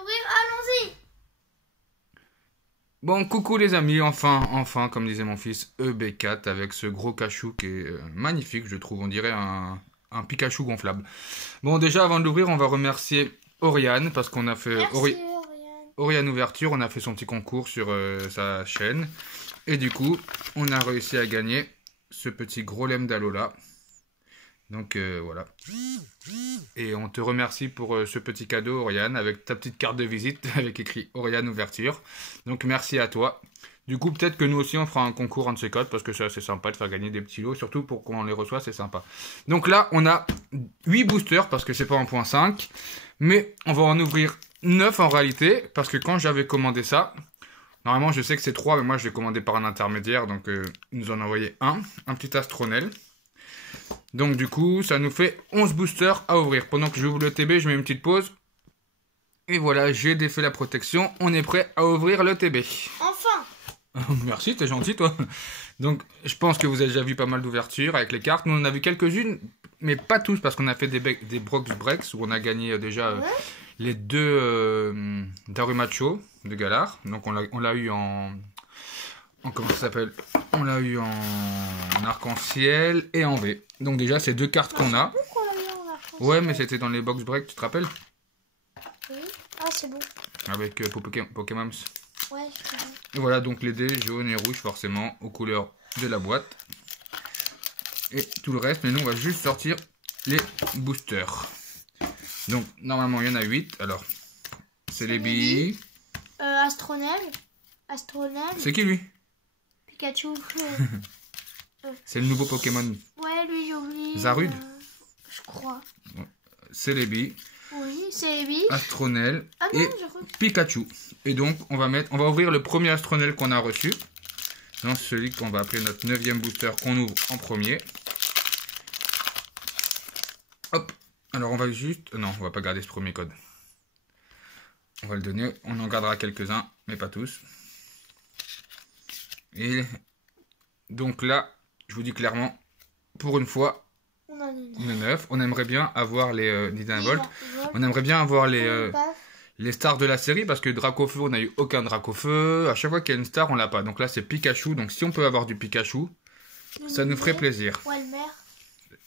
l'ouvrir. Allons-y. Bon, coucou les amis, enfin, comme disait mon fils, EB4 avec ce gros cachou qui est magnifique, je trouve. On dirait un Pikachu gonflable. Bon, déjà, avant de l'ouvrir, on va remercier Oriane parce qu'on a fait... Merci, Oriane. Oriane Ouverture, on a fait son petit concours sur sa chaîne. Et du coup, on a réussi à gagner ce petit gros lemme d'Alola. Donc voilà. Et on te remercie pour ce petit cadeau, Oriane, avec ta petite carte de visite avec écrit Oriane Ouverture. Donc merci à toi. Du coup, peut-être que nous aussi, on fera un concours entre ces codes parce que c'est assez sympa de faire gagner des petits lots. Surtout pour qu'on les reçoit, c'est sympa. Donc là, on a 8 boosters parce que c'est pas en point 5. Mais on va en ouvrir 9 en réalité parce que quand j'avais commandé ça, normalement, je sais que c'est 3, mais moi, je l'ai commandé par un intermédiaire. Donc, ils nous en a envoyé un petit astronel. Donc du coup, ça nous fait 11 boosters à ouvrir. Pendant que j'ouvre le TB, je mets une petite pause. Et voilà, j'ai défait la protection. On est prêt à ouvrir le TB. Enfin. Merci, t'es gentil toi. Donc je pense que vous avez déjà vu pas mal d'ouvertures avec les cartes. Nous on en a vu quelques-unes, mais pas tous parce qu'on a fait des Brox Breaks où on a gagné déjà les deux Darumacho de Galar. Donc on l'a eu en comment ça s'appelle? On l'a eu en arc-en-ciel et en V. Donc déjà, c'est deux cartes qu'on a. Ouais, mais c'était dans les box break, tu te rappelles? Oui. Ah, c'est bon. Avec Pokémon. Ouais, je connais. Et voilà, donc les dés jaunes et rouges, forcément, aux couleurs de la boîte. Et tout le reste, mais nous, on va juste sortir les boosters. Donc, normalement, il y en a 8. Alors, c'est les billes. Astronel. C'est qui, lui? Pikachu. C'est le nouveau Pokémon. Ouais, lui, j'ai oublié. Zarude. Je crois. C'est les billes. Oui, c'est les billes. Astronel Ah non, et je... Pikachu. Et donc, on va ouvrir le premier Astronel qu'on a reçu. Donc, celui qu'on va appeler notre 9e booster qu'on ouvre en premier. Hop. Alors, on va juste... Non, on va pas garder ce premier code. On va le donner. On en gardera quelques-uns, mais pas tous. Et donc là, je vous dis clairement, pour une fois, on en a 9. On aimerait bien avoir les Dynavolt. On aimerait bien avoir les stars de la série parce que Dracofeu, on n'a eu aucun Dracofeu. À chaque fois qu'il y a une star, on l'a pas. Donc là, c'est Pikachu. Donc si on peut avoir du Pikachu, ça nous ferait plaisir. Walmer.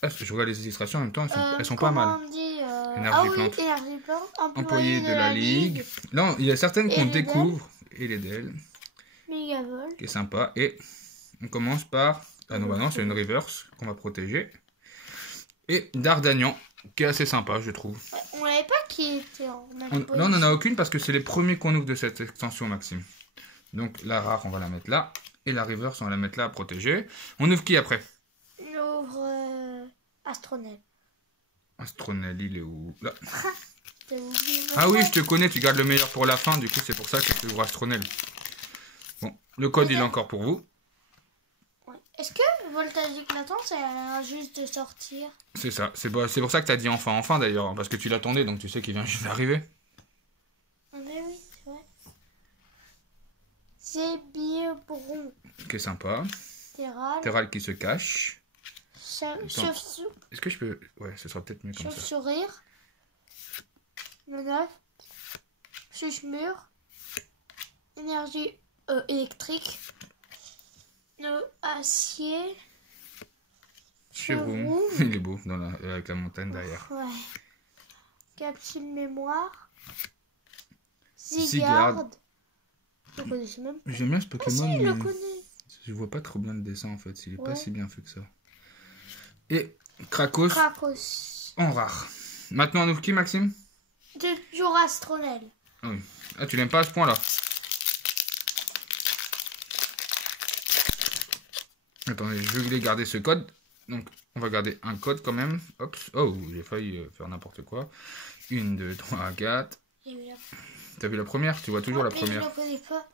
Ah, je regarde les illustrations en même temps, elles sont pas mal. On dit, Énergie plante. Énergie plante. Employé de la Ligue. Là, il y a certaines qu'on découvre. Et les DL. Megavolt. Qui est sympa. Et on commence par... Ah non, bah non, c'est une reverse qu'on va protéger. Et Dardanian, qui est assez sympa, je trouve. Ouais, on l'avait pas qui était en... Là, on n'en a aucune parce que c'est les premiers qu'on ouvre de cette extension, Maxime. Donc, la rare, on va la mettre là. Et la reverse, on va la mettre là à protéger. On ouvre qui après? On ouvre Astronel. Astronel, il est où? Là. Oublié, Ah oui, je te connais, tu gardes le meilleur pour la fin. Du coup, c'est pour ça que tu ouvres Astronel. Bon, le code, il est encore pour vous. Est-ce que Voltage éclatant, ça a l'air juste de sortir? C'est ça. C'est pour ça que tu as dit enfin d'ailleurs. Hein, parce que tu l'attendais, donc tu sais qu'il vient juste d'arriver. Mais oui, c'est vrai. C'est Biebron. Qui est sympa. Terral qui se cache. Est-ce que je peux... Ouais, ce sera peut-être mieux comme ça. Chauve-sourire. Monaf. Chuchemur. Énergie électrique. Acier. Chevroux. Il est beau avec la montagne derrière. Ouais. Capsule mémoire. Zygarde. Je le connaissais même pas. J'aime bien ce Pokémon, si, je le mais connais. je vois pas trop bien le dessin en fait. Il est pas si bien fait que ça. Et Krakos. En rare. Maintenant on ouvre qui, Maxime? Toujours Astronel. Ah oui. Ah, tu l'aimes pas à ce point là? Attendez, je voulais garder ce code. Donc, on va garder un code quand même. Hop. Oh, j'ai failli faire n'importe quoi. 1, 2, 3, 4. T'as vu la première? Tu vois toujours la première. Je la connais pas.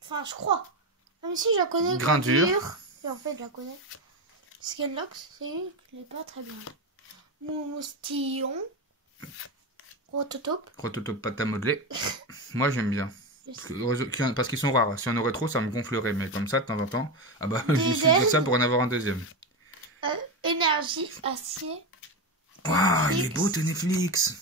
Enfin, je crois. Même si je la connais. Grindure. Et en fait, je la connais. Scanlox, c'est une que je l'ai pas très bien. Moustillon. Rototope. Rototope pâte à modeler. Moi, j'aime bien. Parce qu'ils sont rares. Si on aurait trop, ça me gonflerait. Mais comme ça, de temps en temps, ah bah, je suis de ça pour en avoir un deuxième. Énergie, acier. Waouh, il est beau, tes Netflix.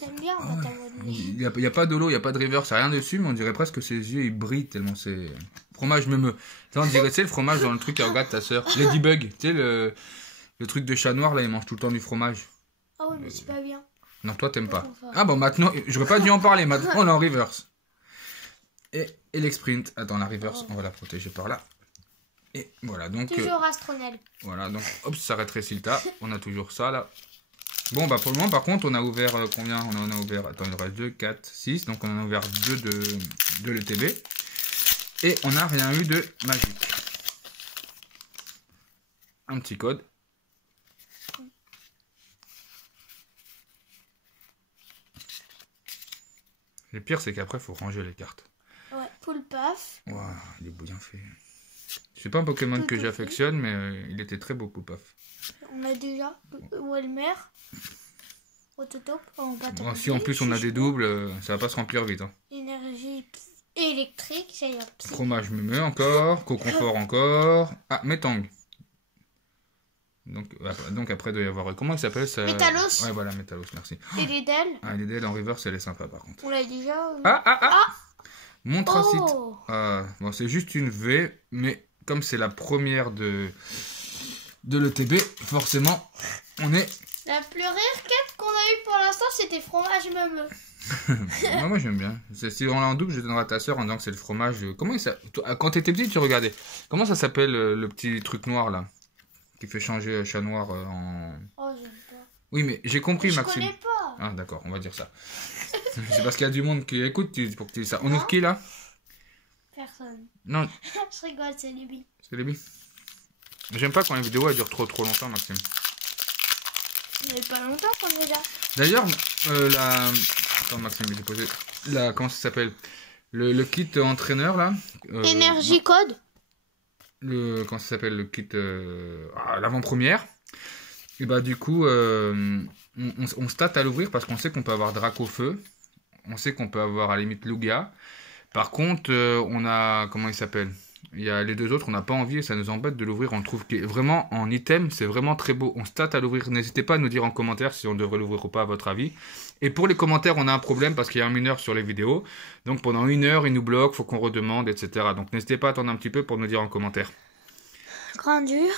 J'aime bien Ah quand ouais. t'as mode nez. Il y a pas de l'eau, il n'y a pas de reverse, rien dessus, mais on dirait presque que ses yeux ils brillent tellement c'est. Fromage me. On dirait, tu sais, le fromage dans le truc, regarde ta soeur. Ladybug, tu sais, le truc de chat noir là, il mange tout le temps du fromage. Ah oui, mais c'est pas bien. Non, toi t'aimes pas. Enfin. Ah bon, maintenant, j'aurais pas dû en parler, maintenant on est en reverse. Et l'exprint, attends, la reverse, on va la protéger par là. Et voilà, donc. Toujours astronel. Voilà, donc hop, ça rétrécit le tas. On a toujours ça là. Bon, bah pour le moment, par contre, on a ouvert combien? On en a ouvert, attends, il en reste 2, 4, 6. Donc on en a ouvert 2 de l'ETB. Et on n'a rien eu de magique. Un petit code. Le pire, c'est qu'après, il faut ranger les cartes. Ouais, full paf. Waouh, il est bien fait. C'est pas un Pokémon que j'affectionne, mais il était très beau, Poupaf. On a déjà Welmer. Autotop. Oh, Bon, si en plus on a des doubles, ça va pas se remplir vite. Hein. Énergie électrique, ça y est. Fromage mémé encore, coconfort encore. Ah, Métang. Donc après, il doit y avoir. Comment il s'appelle ça? Métalos. Ouais, voilà, Métalos, merci. Et les DEL. Ah, l'idée en reverse, elle est sympa par contre. On l'a déjà. Ah Montracite. Oh. Bon, c'est juste une V, mais comme c'est la première de l'ETB, forcément, on est. La plus rare quête qu'on a eue pour l'instant, c'était fromage meumeux. Moi j'aime bien. Si on l'a en double, je donnerai à ta soeur en disant que c'est le fromage. Comment ça... Quand t'étais petit, tu regardais. Comment ça s'appelle le petit truc noir là? Qui fait changer chat noir en. Oh, j'aime pas. Oui, mais j'ai compris, Maxime. Je connais pas. Ah, d'accord, on va dire ça. C'est parce qu'il y a du monde qui écoute pour que tu dises ça. On ouvre qui là? Personne. Non, Je rigole, c'est Libby. c'est les billes. J'aime pas quand les vidéos elles durent trop longtemps, Maxime. Il n'y a pas longtemps qu'on est là. D'ailleurs, Attends, Maxime, j'ai posé. Comment ça s'appelle? Le kit entraîneur là. Énergie code. Comment ça s'appelle? Le kit. L'avant-première. Et bah, du coup, on stat à l'ouvrir parce qu'on sait qu'on peut avoir Dracofeu. On sait qu'on peut avoir à la limite Lugia. Par contre, on a. Comment il s'appelle? Il y a les deux autres, on n'a pas envie et ça nous embête de l'ouvrir. On le trouve vraiment en item, c'est vraiment très beau. On stat à l'ouvrir. N'hésitez pas à nous dire en commentaire si on devrait l'ouvrir ou pas à votre avis. Et pour les commentaires, on a un problème parce qu'il y a un mineur sur les vidéos. Donc pendant 1 heure, il nous bloque, faut qu'on redemande, etc. Donc n'hésitez pas à attendre un petit peu pour nous dire en commentaire. Grandure.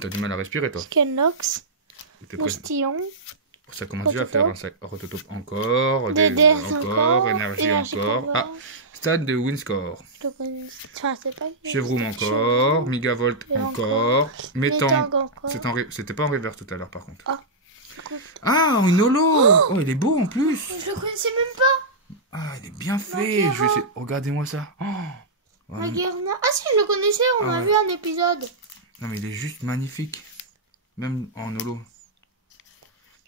T'as du mal à respirer, toi? Skenlox. T'es prêt? Moustillon. Ça commence déjà à faire un sac. Rototope encore. DDS encore. Énergie encore. Ah, stade de Winscore. Enfin, c'est pas. Chevroom encore. Megavolt encore. Métang. encore. C'était pas en reverse tout à l'heure, par contre. Ah, écoute. Ah, une holo. Oh, il est beau en plus. Je le connaissais même pas. Ah, il est bien fait. Maguera. Je vais essayer. Regardez-moi ça. Oh. Maguerna. Ah si, je le connaissais, on a ouais. vu un épisode. Non, mais il est juste magnifique. Même en holo.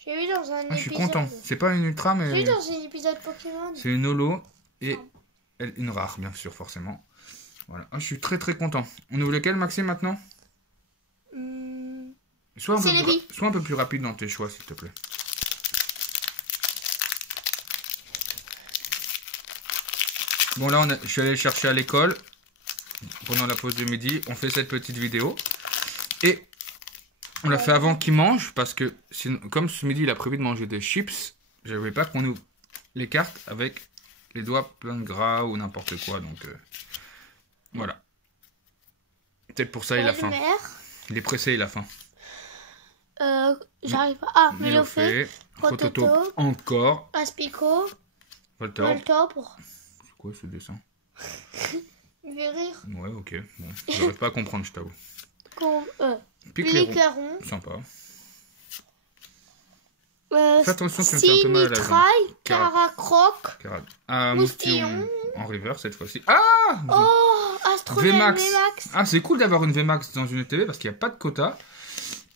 J'ai vu dans un épisode. Je suis content. C'est pas une ultra, J'ai mais vu dans un épisode Pokémon. c'est une holo et une rare, bien sûr, forcément. Voilà. Ah, je suis très très content. On ouvre lequel, Maxime, maintenant? Sois un peu plus rapide dans tes choix, s'il te plaît. Bon, là, je suis allé le chercher à l'école. Pendant la pause de midi, on fait cette petite vidéo. Et on l'a fait avant qu'il mange, parce que comme ce midi, il a prévu de manger des chips, je ne voulais pas qu'on ouvre les cartes avec les doigts pleins de gras ou n'importe quoi. Donc, voilà. Peut-être pour ça, il a faim. Il est pressé, il a faim. J'arrive pas. Ah, Mélofée. Rototope encore. Aspico. Voltorb. C'est quoi ce dessin? Il fait rire. Ouais, ok. Bon, j'arrive pas à comprendre, je t'avoue. Piqueron. Sympa. Fais attention, tu me fais un peu mal à la jambe. Caracroc. Moustillon. En reverse cette fois-ci. Ah! Oh, Astronel VMAX. VMAX. Ah, c'est cool d'avoir une VMAX dans une télé parce qu'il n'y a pas de quota.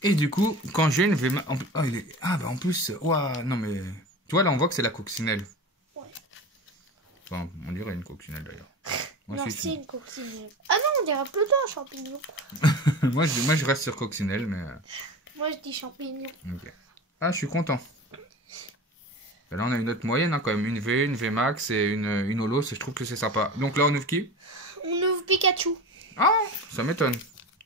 Et du coup, quand j'ai une VMAX. En plus. Ouah, non mais. Tu vois, là, on voit que c'est la coccinelle. Ouais. Enfin, on dirait une coccinelle d'ailleurs. Non, c'est une coccinelle. Ah non, on dirait plutôt un champignon. moi, je reste sur coccinelle, mais. Moi, je dis champignon. Ok. Ah, je suis content. Et là, on a une note moyenne, hein, quand même. Une V, une VMAX et une holo. Je trouve que c'est sympa. Donc là, on ouvre qui? On ouvre Pikachu. Ah, ça m'étonne.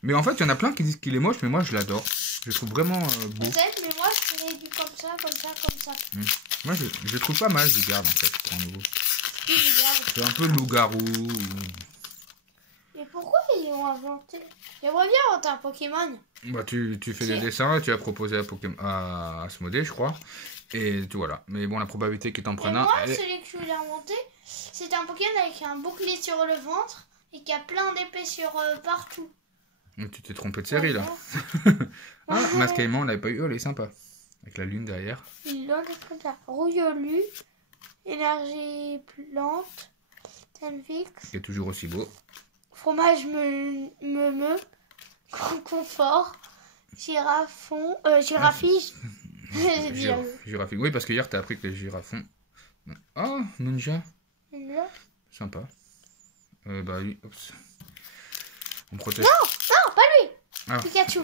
Mais en fait, il y en a plein qui disent qu'il est moche, mais moi, je l'adore. Je le trouve vraiment beau. Peut-être, mais moi, je ferais du comme ça, comme ça, comme ça. Moi, je le trouve pas mal, je garde en fait, pour un nouveau. Puis je garde. C'est un peu loup-garou. Mais pourquoi ils ont inventé? J'aimerais bien inventer un Pokémon. Bah, tu fais des dessins, tu as proposé à Asmodée, je crois. Et voilà. Mais bon, la probabilité qu'il t'en Et prenne un. moi, elle est- celui que je voulais inventer, c'est un Pokémon avec un bouclier sur le ventre et qui a plein d'épées sur partout. Donc, tu t'es trompé de série là. Ah, Ouais. Mascaïman, on l'avait pas eu. Oh, elle est sympa. Avec la lune derrière. Il a comme ça. Rouillolu, énergie plante, Tenfix, Qui est toujours aussi beau. fromage confort, giraffige. J'ai dit, Giraffe. Oui, parce que hier, t'as appris que les girafons. Oh, Ninja. là. Sympa. Bah, lui. Oups. On protège. Non, pas lui. Ah. Pikachu.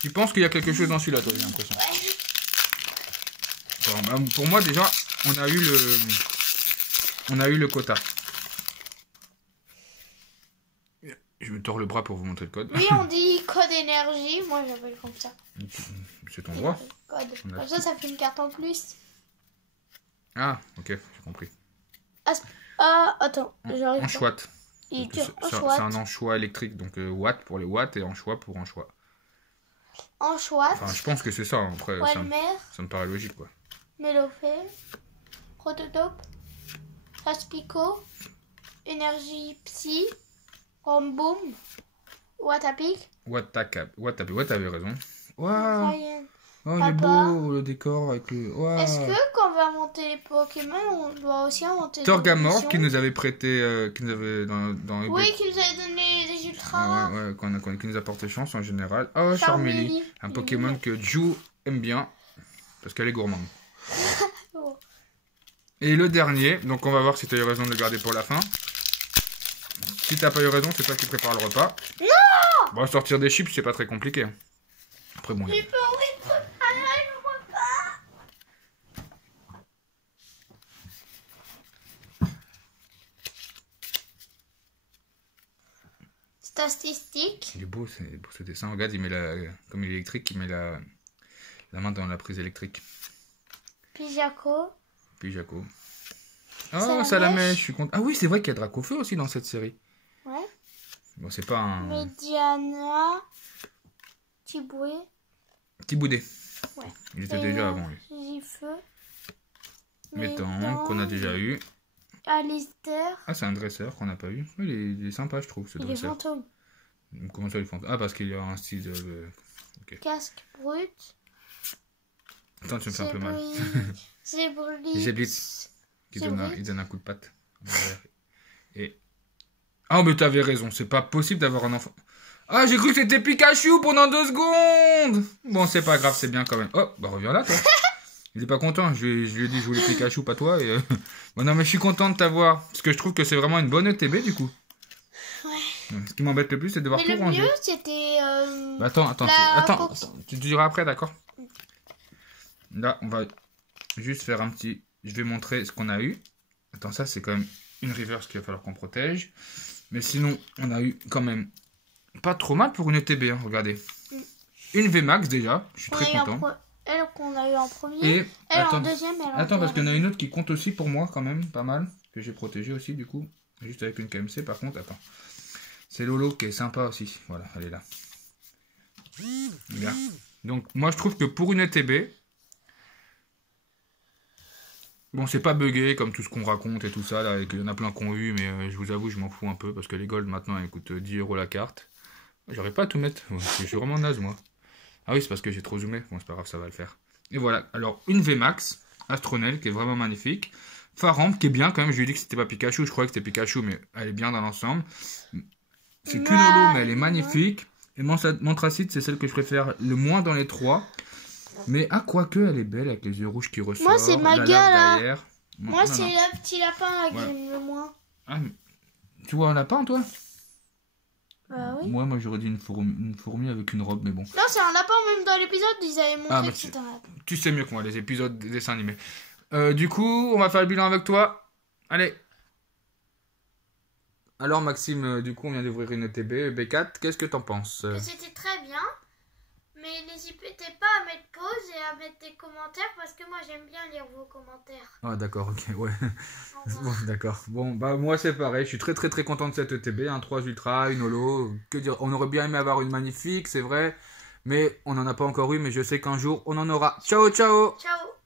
Tu penses qu'il y a quelque chose dans celui-là, toi, j'ai l'impression. Ouais. Bon, bah, pour moi, déjà, on a eu le quota. Je me tords le bras pour vous montrer le code. Lui, on dit code énergie. Moi, j'appelle comme ça. C'est ton droit. Code. On a Comme ça fait une carte en plus. Ah, ok, j'ai compris. Ah, attends, j'arrive En pas. chouette. Il Parce tire que en C'est chouette. un anchois électrique, donc watt pour les watts et anchois pour anchois. En chouette. Enfin, je pense que c'est ça, après, Walmer, ça me paraît logique, quoi. Mélofé, Prototope, Aspico, Énergie Psy, Romboom, Watapic, Watt t'avais raison. Waouh, Ryan. oh, il est Papa. beau, le décor avec le... Waouh. Est-ce que quand on va monter les Pokémon, on doit aussi inventer des Torgamore évolutions? qui nous avait prêté, qui nous avait dans les Oui, qui nous avait donné des ultras. ouais, qui nous a porté chance en général. Oh, Charmeleon, un Pokémon que Ju aime bien, parce qu'elle est gourmande. Oh. Et le dernier, donc on va voir si tu as eu raison de le garder pour la fin. Si t'as pas eu raison, c'est toi qui prépares le repas. Non! Bon, sortir des chips, c'est pas très compliqué. Hein. Après, bon, J'ai pas envie de préparer le repas. Statistique. il est beau, ce dessin. Regarde, il met comme il est électrique, il met la main dans la prise électrique. Pijaco. Puis Jaco. Oh, Salamèche. Salamèche, je suis content. Ah oui, c'est vrai qu'il y a Dracofeu aussi dans cette série. Ouais. Bon, c'est pas un Mediana. Tiboué. petit boudet. Ouais. Il était déjà avant, lui. Gifeu. Métan, qu'on a déjà eu. Alistair. Ah, c'est un dresseur qu'on n'a pas eu. Oui, il est sympa, je trouve, ce Il est dresseur. fantôme. Comment ça, il fantôme? Ah, parce qu'il a un style de... Casque brut. Attends, tu me fais un peu mal. Zébrolix. Zéblitz. Il donne Zébrix. un coup de patte. Et... Ah, mais t'avais raison, c'est pas possible d'avoir un enfant. Ah, j'ai cru que c'était Pikachu pendant 2 secondes. Bon, c'est pas grave, c'est bien quand même. Oh, bah reviens là, toi. Il est pas content, je lui ai dit je voulais Pikachu, pas toi. Et bon, non, mais je suis content de t'avoir. Parce que je trouve que c'est vraiment une bonne ETB, du coup. Ouais. Ce qui m'embête le plus, c'est de devoir Mais tout le ranger. mieux, c'était... Bah, attends, la box. attends, tu diras après, d'accord? Là, on va juste faire un petit... Je vais montrer ce qu'on a eu. Attends, ça, c'est quand même une reverse qu'il va falloir qu'on protège. Mais sinon, on a eu quand même pas trop mal pour une ETB, hein, regardez. Une VMAX déjà, je suis On très a eu content. Elle qu'on a eu en premier. Et, Elle en attends, deuxième. Elle en attends parce qu'il y en a dernière. une autre qui compte aussi pour moi quand même, pas mal. Que j'ai protégé aussi du coup. Juste avec une KMC par contre, attends. C'est Lolo qui est sympa aussi. Voilà, elle est là. Regarde. Donc moi je trouve que pour une ETB, bon c'est pas buggé comme tout ce qu'on raconte et tout ça, là, et qu'il y en a plein qui ont eu, mais je vous avoue je m'en fous un peu parce que les gold maintenant elles coûtent 10 € la carte. J'aurais pas à tout mettre, je suis vraiment naze moi. Ah oui c'est parce que j'ai trop zoomé, bon c'est pas grave ça va le faire. Et voilà, alors une VMAX, Astronel qui est vraiment magnifique. Faramp qui est bien quand même, je lui ai dit que c'était pas Pikachu, je croyais que c'était Pikachu mais elle est bien dans l'ensemble. C'est qu'une holo mais elle est magnifique. Et Montracite c'est celle que je préfère le moins dans les trois. Mais ah quoique elle est belle avec les yeux rouges qui ressortent. Moi, c'est la Maga, lave là. derrière. Moi, Non, c'est non. le petit lapin là que Voilà. j'aime le moins. Ah, mais... Tu vois un lapin toi? Bah oui. Moi j'aurais dit une fourmi avec une robe mais bon. Non, c'est un lapin, même dans l'épisode, ils avaient montré Ah, mais que c'était un lapin. Tu sais mieux que moi les épisodes des dessins animés. Du coup on va faire le bilan avec toi. Allez. Alors Maxime, du coup on vient d'ouvrir une ETB B4, qu'est-ce que t'en penses? C'était très bien. Mais n'hésitez pas à mettre pause et à mettre des commentaires parce que moi j'aime bien lire vos commentaires. Ah d'accord, ok, ouais. Au revoir. Bon, d'accord. Bon, bah moi c'est pareil, je suis très très très content de cette ETB, un 3 Ultra, une holo. Que dire, on aurait bien aimé avoir une magnifique, c'est vrai, mais on n'en a pas encore eu, mais je sais qu'un jour on en aura. Ciao, ciao! Ciao.